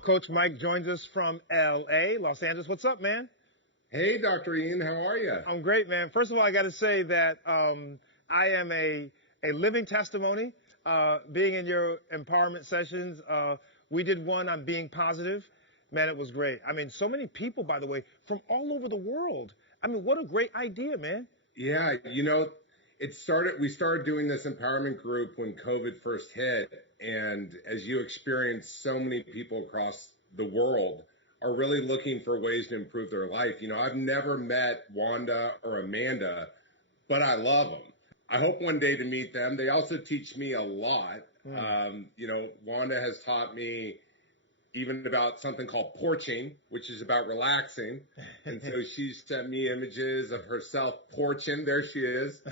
Coach Mike joins us from LA, Los Angeles. What's up, man? Hey, Dr. Ian, how are you? I'm great, man. First of all, I got to say that I am a living testimony. Being in your empowerment sessions, we did one on being positive. Man, it was great. I mean, so many people, by the way, from all over the world. I mean, what a great idea, man. Yeah, we started doing this empowerment group when COVID first hit. And as you experienced, so many people across the world are really looking for ways to improve their life. I've never met Wanda or Amanda, but I love them. I hope one day to meet them. They also teach me a lot. Wanda has taught me even about something called porching, which is about relaxing. And so she's sent me images of herself porching. There she is,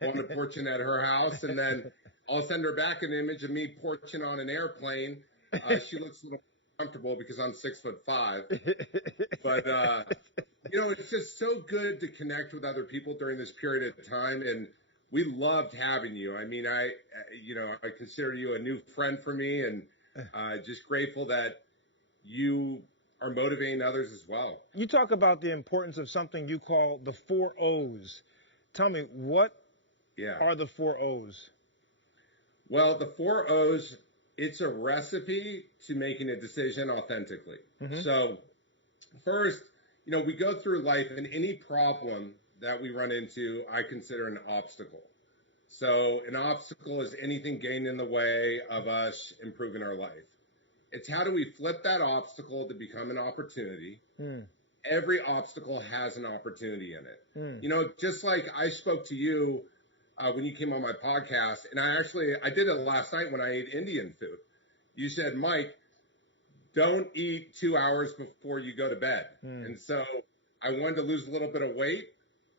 Wanda porching at her house. And then I'll send her back an image of me porching on an airplane. She looks a little comfortable because I'm 6'5". But, it's just so good to connect with other people during this period of time. And we loved having you. I mean, I consider you a new friend for me, and just grateful that you are motivating others as well. You talk about the importance of something you call the 4 O's. Tell me, what are the 4 O's? Well, the 4 O's, it's a recipe to making a decision authentically. Mm-hmm. So first, we go through life, and any problem that we run into, I consider an obstacle. So an obstacle is anything getting in the way of us improving our life. It's how do we flip that obstacle to become an opportunity. Every obstacle has an opportunity in it. Just like I spoke to you when you came on my podcast, and I did it last night when I ate Indian food. You said, Mike, don't eat 2 hours before you go to bed. And so I wanted to lose a little bit of weight.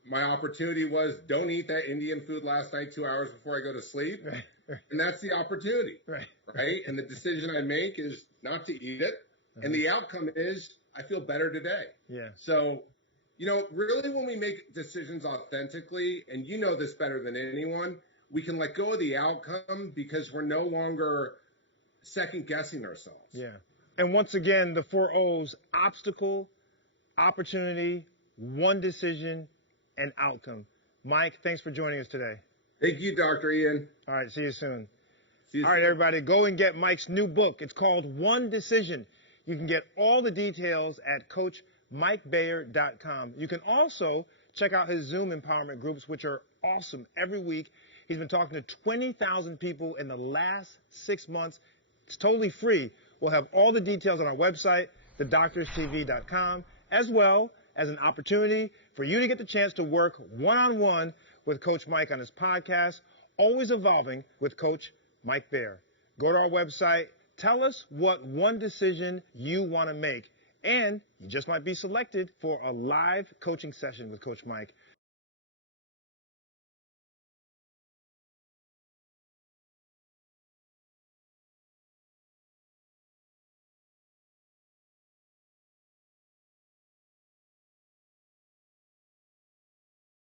My opportunity was don't eat that Indian food last night 2 hours before I go to sleep. Right. And that's the opportunity. Right. And the decision I make is not to eat it. And the outcome is I feel better today. Yeah. So, really when we make decisions authentically, and you know this better than anyone, we can let go of the outcome because we're no longer second guessing ourselves. Yeah. And once again, the 4 O's: obstacle, opportunity, one decision, and outcome. Mike, thanks for joining us today. Thank you, Dr. Ian. All right, see you soon. All right, everybody, go and get Mike's new book. It's called One Decision. You can get all the details at CoachMikeBayer.com. You can also check out his Zoom empowerment groups, which are awesome. Every week, he's been talking to 20,000 people in the last 6 months. It's totally free. We'll have all the details on our website, thedoctorstv.com, as well as an opportunity for you to get the chance to work one-on-one with Coach Mike on his podcast, Always Evolving with Coach Mike Bayer. Go to our website, tell us what one decision you want to make, and you just might be selected for a live coaching session with Coach Mike.